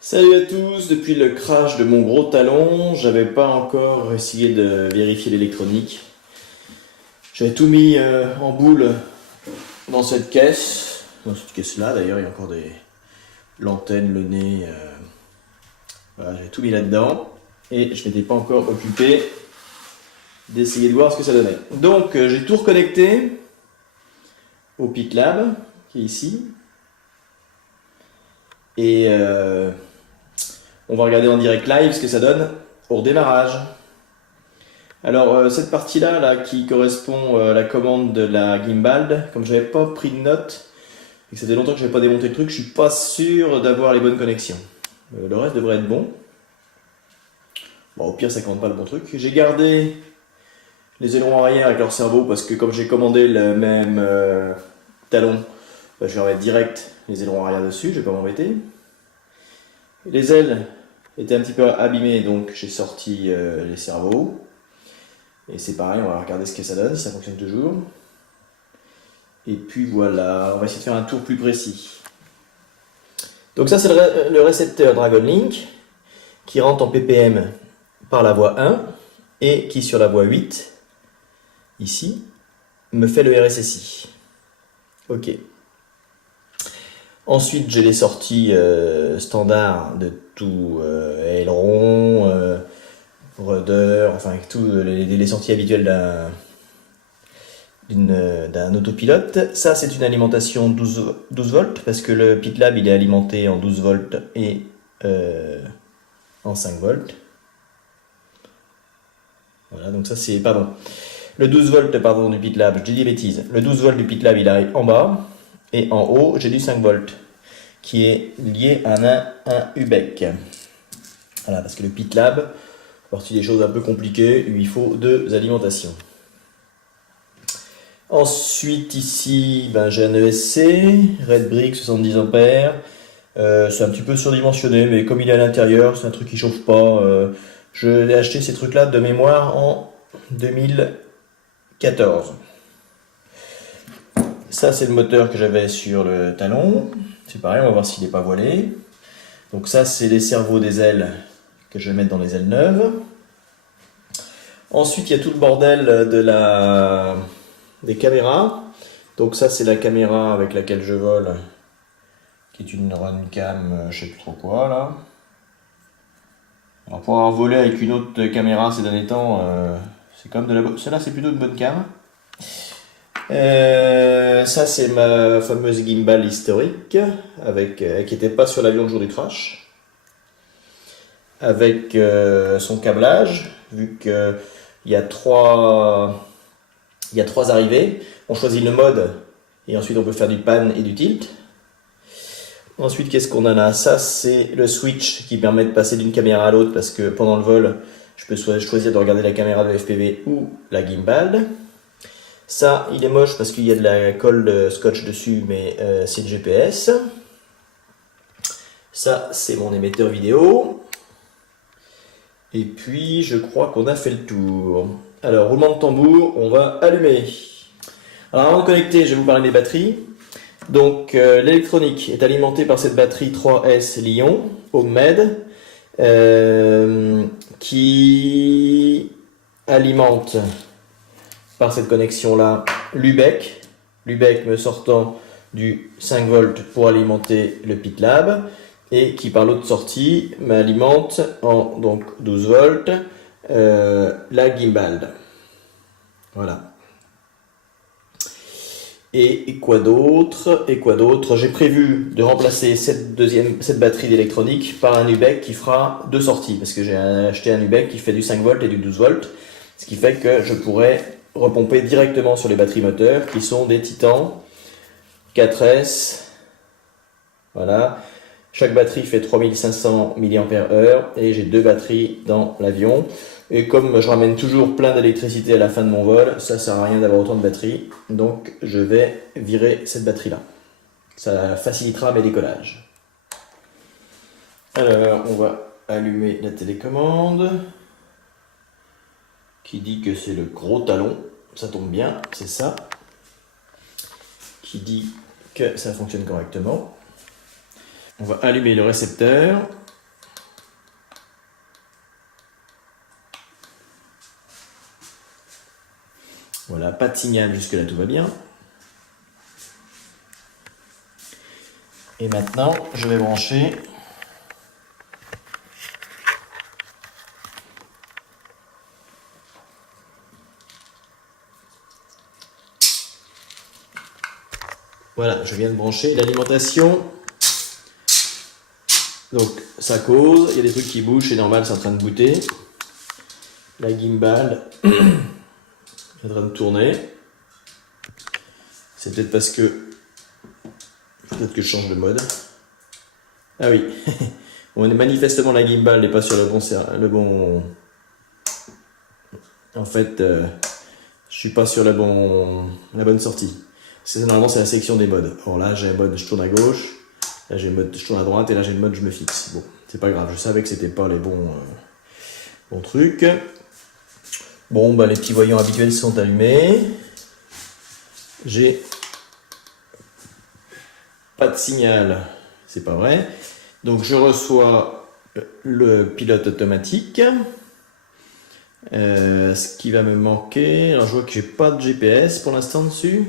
Salut à tous, depuis le crash de mon gros talon, j'avais pas encore essayé de vérifier l'électronique. J'avais tout mis en boule dans cette caisse. Dans cette caisse-là d'ailleurs, il y a encore l'antenne, le nez. Voilà, j'ai tout mis là-dedans. Et je m'étais pas encore occupé d'essayer de voir ce que ça donnait. Donc j'ai tout reconnecté au PitLab, qui est ici. Et on va regarder en direct live ce que ça donne au redémarrage. Alors cette partie-là là, qui correspond à la commande de la gimbal, comme je n'avais pas pris de notes et que ça fait longtemps que je n'avais pas démonté le truc, je suis pas sûr d'avoir les bonnes connexions. Le reste devrait être bon. Bon, au pire ça compte pas le bon truc. J'ai gardé les ailerons arrière avec leur cerveau parce que comme j'ai commandé le même talon, je vais remettre direct les ailerons arrière dessus, je vais pas m'embêter. Les ailes étaient un petit peu abîmées, donc j'ai sorti les cerveaux. Et c'est pareil, on va regarder ce que ça donne, si ça fonctionne toujours. Et puis voilà, on va essayer de faire un tour plus précis. Donc ça c'est le récepteur Dragon Link qui rentre en ppm par la voie 1 et qui sur la voie 8, ici, me fait le RSSI. Ok. Ensuite j'ai les sorties standards de tout aileron, rudder, enfin tout les sorties habituelles d'un autopilote. Ça c'est une alimentation 12 volts parce que le PitLab il est alimenté en 12 volts et en 5 volts. Voilà, donc ça c'est, pardon, le 12 volts pardon, du PitLab, je dis des bêtises, le 12 volts du PitLab il arrive en bas et en haut j'ai du 5 volts qui est lié à un UBEC. Voilà, parce que le PitLab, partie des choses un peu compliquées, il faut deux alimentations. Ensuite ici j'ai un ESC, Red Brick 70 ampères. C'est un petit peu surdimensionné, mais comme il est à l'intérieur, c'est un truc qui chauffe pas. Je l'ai acheté ces trucs là de mémoire en 2014. Ça c'est le moteur que j'avais sur le talon. C'est pareil, on va voir s'il n'est pas voilé. Donc ça c'est les cerveaux des ailes que je vais mettre dans les ailes neuves. Ensuite il y a tout le bordel des caméras. Donc ça c'est la caméra avec laquelle je vole, qui est une Runcam, je sais plus trop quoi là. Alors pour avoir volé avec une autre caméra ces derniers temps, c'est comme de la bonne. Celle-là c'est plutôt une bonne cam. Ça c'est ma fameuse gimbal historique avec qui n'était pas sur l'avion le jour du crash, avec son câblage, vu que il y a trois arrivées. On choisit le mode et ensuite on peut faire du pan et du tilt. Ensuite, qu'est-ce qu'on a là? Ça, c'est le switch qui permet de passer d'une caméra à l'autre parce que pendant le vol, je peux choisir de regarder la caméra de FPV ou la gimbal. Ça, il est moche parce qu'il y a de la colle de scotch dessus, mais c'est le GPS. Ça, c'est mon émetteur vidéo. Et puis, je crois qu'on a fait le tour. Alors, roulement de tambour, on va allumer. Alors, avant de connecter, je vais vous parler des batteries. Donc l'électronique est alimentée par cette batterie 3S Lyon HomeMed qui alimente par cette connexion là l'UBEC me sortant du 5 volts pour alimenter le PitLab et qui par l'autre sortie m'alimente en donc 12 volts la gimbal. Voilà. Et quoi d'autre? J'ai prévu de remplacer cette batterie d'électronique par un UBEC qui fera deux sorties, parce que j'ai acheté un UBEC qui fait du 5 volts et du 12 volts, ce qui fait que je pourrais repomper directement sur les batteries moteurs, qui sont des Titan 4S. Voilà. Chaque batterie fait 3500 mAh et j'ai deux batteries dans l'avion. Et comme je ramène toujours plein d'électricité à la fin de mon vol, ça sert à rien d'avoir autant de batteries. Donc je vais virer cette batterie-là. Ça facilitera mes décollages. Alors on va allumer la télécommande. Qui dit que c'est le gros talon. Ça tombe bien, c'est ça. Qui dit que ça fonctionne correctement. On va allumer le récepteur. pas de signal, jusque-là tout va bien. Et maintenant, je vais brancher voilà, je viens de brancher l'alimentation. Donc ça cause, il y a des trucs qui bougent, c'est normal, c'est en train de booter. La gimbal est en train de tourner. C'est peut-être parce que... Peut-être que je change de mode. Ah oui. Manifestement la gimbal n'est pas sur le bon... En fait, je suis pas sur la bonne sortie. Normalement c'est la sélection des modes. Alors là j'ai un mode je tourne à gauche, là j'ai le mode je tourne à droite et là j'ai le mode je me fixe. Bon, c'est pas grave, je savais que c'était pas les bons trucs. Bon bah les petits voyants habituels sont allumés. J'ai pas de signal, c'est pas vrai. Donc je reçois le pilote automatique. Ce qui va me manquer, alors je vois que j'ai pas de GPS pour l'instant dessus.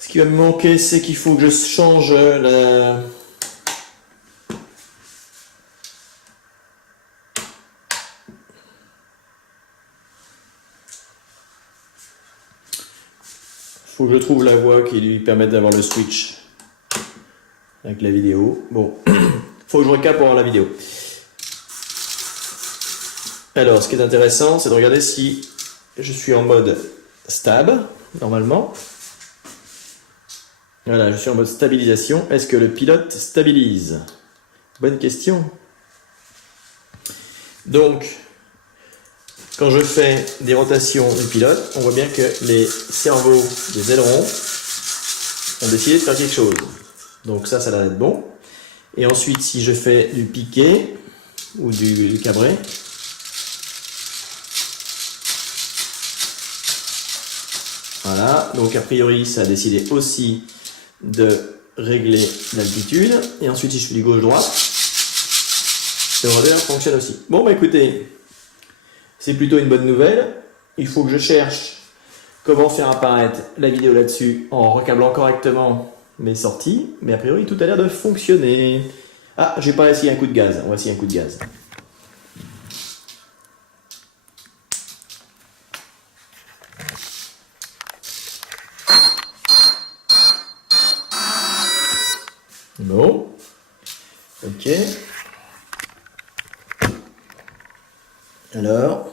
Ce qui va me manquer, c'est qu'il faut que je change la... Faut que je trouve la voie qui lui permette d'avoir le switch avec la vidéo. Bon, faut que je recape pour avoir la vidéo. Alors, ce qui est intéressant, c'est de regarder si je suis en mode stab, normalement. Voilà, je suis en mode stabilisation. Est-ce que le pilote stabilise? Bonne question. Donc, quand je fais des rotations du pilote, on voit bien que les cerveaux des ailerons ont décidé de faire quelque chose. Donc ça a l'air d'être bon. Et ensuite, si je fais du piqué ou du cabré, voilà, donc a priori ça a décidé aussi de régler l'altitude. Et ensuite si je fais du gauche-droite, le rudder fonctionne aussi. Bon bah écoutez, c'est plutôt une bonne nouvelle. Il faut que je cherche comment faire apparaître la vidéo là-dessus en recablant correctement mes sorties. Mais a priori tout a l'air de fonctionner. Ah, j'ai pas essayé un coup de gaz, on va essayer un coup de gaz. Bon, ok. Alors,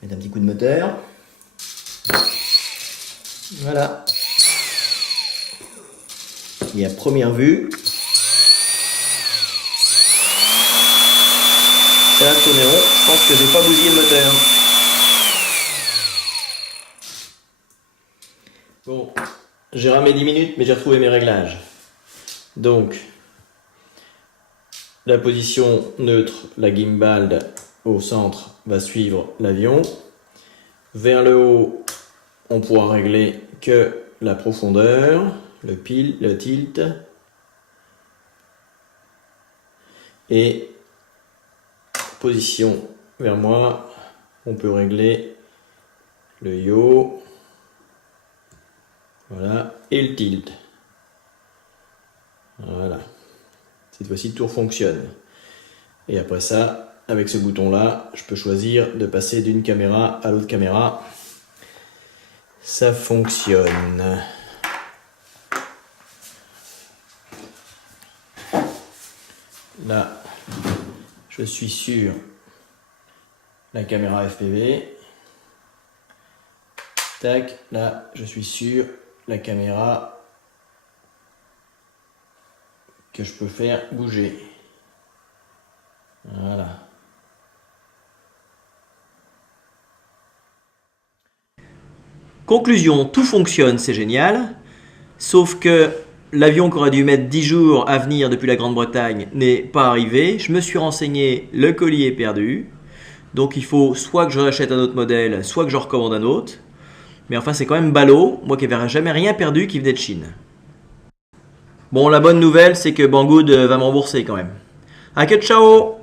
mettre un petit coup de moteur. Voilà. Et à première vue, ça va tourner rond. Je pense que j'ai pas bousillé le moteur. Bon, j'ai ramé 10 minutes, mais j'ai retrouvé mes réglages. Donc, la position neutre, la gimbal au centre va suivre l'avion. Vers le haut, on pourra régler que la profondeur, le tilt. Et position vers moi, on peut régler le yaw. Voilà, et le tilt. Voilà. Cette fois-ci, tout fonctionne. Et après ça, avec ce bouton-là, je peux choisir de passer d'une caméra à l'autre caméra. Ça fonctionne. Là, je suis sur la caméra FPV. Tac, là, je suis sur la caméra que je peux faire bouger. Voilà. Conclusion, tout fonctionne, c'est génial. Sauf que l'avion qui aurait dû mettre 10 jours à venir depuis la Grande-Bretagne n'est pas arrivé. Je me suis renseigné, le colis est perdu. Donc il faut soit que je rachète un autre modèle, soit que je recommande un autre. Mais enfin, c'est quand même ballot, moi qui n'avais jamais rien perdu qui venait de Chine. Bon, la bonne nouvelle, c'est que Banggood va me rembourser quand même. À que ciao!